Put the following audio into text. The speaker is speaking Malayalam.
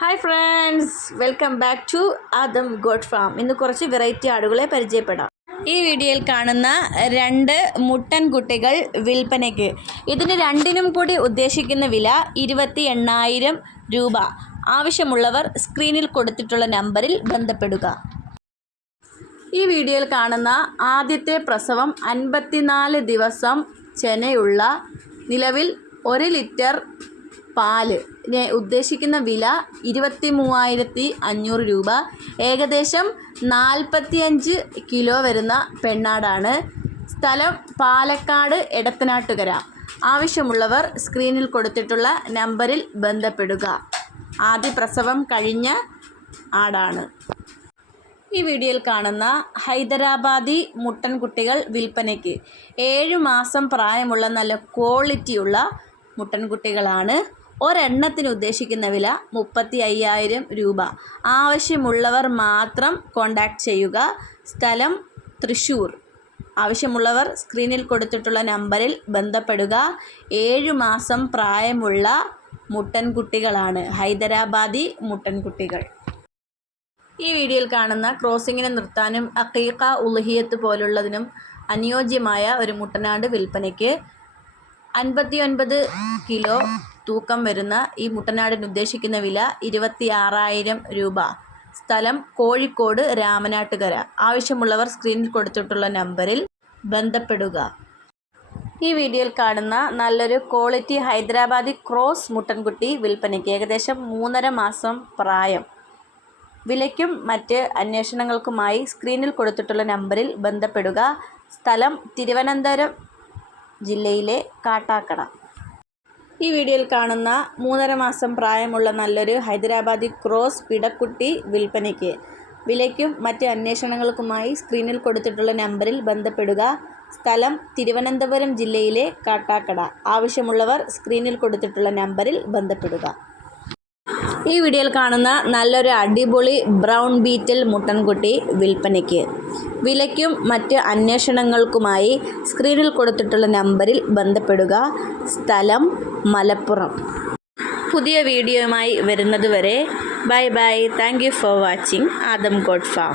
Hi friends welcome back to Adam Goat Farm ഇന്ന് കുറച്ച് വെറൈറ്റി ആടുകളെ പരിചയപ്പെടാം. ഈ വീഡിയോയിൽ കാണുന്ന രണ്ട് മുട്ടൻ കുട്ടികൾ വിൽപ്പനയ്ക്ക്. ഇതിന് രണ്ടിനും കൂടി ഉദ്ദേശിക്കുന്ന വില ഇരുപത്തി എണ്ണായിരം രൂപ. ആവശ്യമുള്ളവർ സ്ക്രീനിൽ കൊടുത്തിട്ടുള്ള നമ്പറിൽ ബന്ധപ്പെടുക. ഈ വീഡിയോയിൽ കാണുന്ന ആദ്യത്തെ പ്രസവം അൻപത്തിനാല് ദിവസം ചെനയുള്ള നിലവിൽ ഒരു ലിറ്റർ പാൽ. നെ ഉദ്ദേശിക്കുന്ന വില ഇരുപത്തി മൂവായിരത്തി അഞ്ഞൂറ് രൂപ. ഏകദേശം നാൽപ്പത്തിയഞ്ച് കിലോ വരുന്ന പെണ്ണാടാണ്. സ്ഥലം പാലക്കാട് എടത്തനാട്ടുകര. ആവശ്യമുള്ളവർ സ്ക്രീനിൽ കൊടുത്തിട്ടുള്ള നമ്പറിൽ ബന്ധപ്പെടുക. ആദ്യ പ്രസവം കഴിഞ്ഞ ആടാണ്. ഈ വീഡിയോയിൽ കാണുന്ന ഹൈദരാബാദി മുട്ടൻ കുട്ടികൾ വിൽപ്പനയ്ക്ക് ഏഴ് മാസം പ്രായമുള്ള നല്ല ക്വാളിറ്റിയുള്ള മുട്ടൻകുട്ടികളാണ് ഒരെണ്ണത്തിന് ഉദ്ദേശിക്കുന്ന വില മുപ്പത്തി അയ്യായിരം രൂപ. ആവശ്യമുള്ളവർ മാത്രം കോണ്ടാക്ട് ചെയ്യുക. സ്ഥലം തൃശ്ശൂർ ആവശ്യമുള്ളവർ സ്ക്രീനിൽ കൊടുത്തിട്ടുള്ള നമ്പറിൽ ബന്ധപ്പെടുക. ഏഴു മാസം പ്രായമുള്ള മുട്ടൻകുട്ടികളാണ്. ഹൈദരാബാദി മുട്ടൻകുട്ടികൾ. ഈ വീഡിയോയിൽ കാണുന്ന ക്രോസിങ്ങിനെ നിർത്താനും അക്കീക്ക ഉൽഹിയത്ത് പോലുള്ളതിനും അനുയോജ്യമായ ഒരു മുട്ടനാട് വിൽപ്പനയ്ക്ക് അൻപത്തി ഒൻപത് കിലോ തൂക്കം വരുന്ന ഈ മുട്ടനാടിന് ഉദ്ദേശിക്കുന്ന വില ഇരുപത്തി ആറായിരം രൂപ. സ്ഥലം കോഴിക്കോട് രാമനാട്ടുകര. ആവശ്യമുള്ളവർ സ്ക്രീനിൽ കൊടുത്തിട്ടുള്ള നമ്പറിൽ ബന്ധപ്പെടുക. ഈ വീഡിയോയിൽ കാണുന്ന നല്ലൊരു ക്വാളിറ്റി ഹൈദരാബാദി ക്രോസ് മുട്ടൻകുട്ടി വിൽപ്പനയ്ക്ക് ഏകദേശം മൂന്നര മാസം പ്രായം. വിലയ്ക്കും മറ്റ് അന്വേഷണങ്ങൾക്കുമായി സ്ക്രീനിൽ കൊടുത്തിട്ടുള്ള നമ്പറിൽ ബന്ധപ്പെടുക. സ്ഥലം തിരുവനന്തപുരം ജില്ലയിലെ കാട്ടാക്കട. ഈ വീഡിയോയിൽ കാണുന്ന മൂന്നര മാസം പ്രായമുള്ള നല്ലൊരു ഹൈദരാബാദി ക്രോസ് പിടക്കുട്ടി വിൽപ്പനയ്ക്ക് വിലയ്ക്കും മറ്റ് അന്വേഷണങ്ങൾക്കുമായി സ്ക്രീനിൽ കൊടുത്തിട്ടുള്ള നമ്പറിൽ ബന്ധപ്പെടുക. സ്ഥലം തിരുവനന്തപുരം ജില്ലയിലെ കാട്ടാക്കട. ആവശ്യമുള്ളവർ സ്ക്രീനിൽ കൊടുത്തിട്ടുള്ള നമ്പറിൽ ബന്ധപ്പെടുക. ഈ വീഡിയോയിൽ കാണുന്ന നല്ലൊരു അടിപൊളി ബ്രൗൺ ബീറ്റൽ മുട്ടൻകുട്ടി വിൽപ്പനയ്ക്ക്. വിലയ്ക്കും മറ്റ് അന്വേഷണങ്ങൾക്കുമായി സ്ക്രീനിൽ കൊടുത്തിട്ടുള്ള നമ്പറിൽ ബന്ധപ്പെടുക. സ്ഥലം മലപ്പുറം. പുതിയ വീഡിയോയുമായി വരുന്നതുവരെ bye bye. Thank for watching. Adam Goat Farm.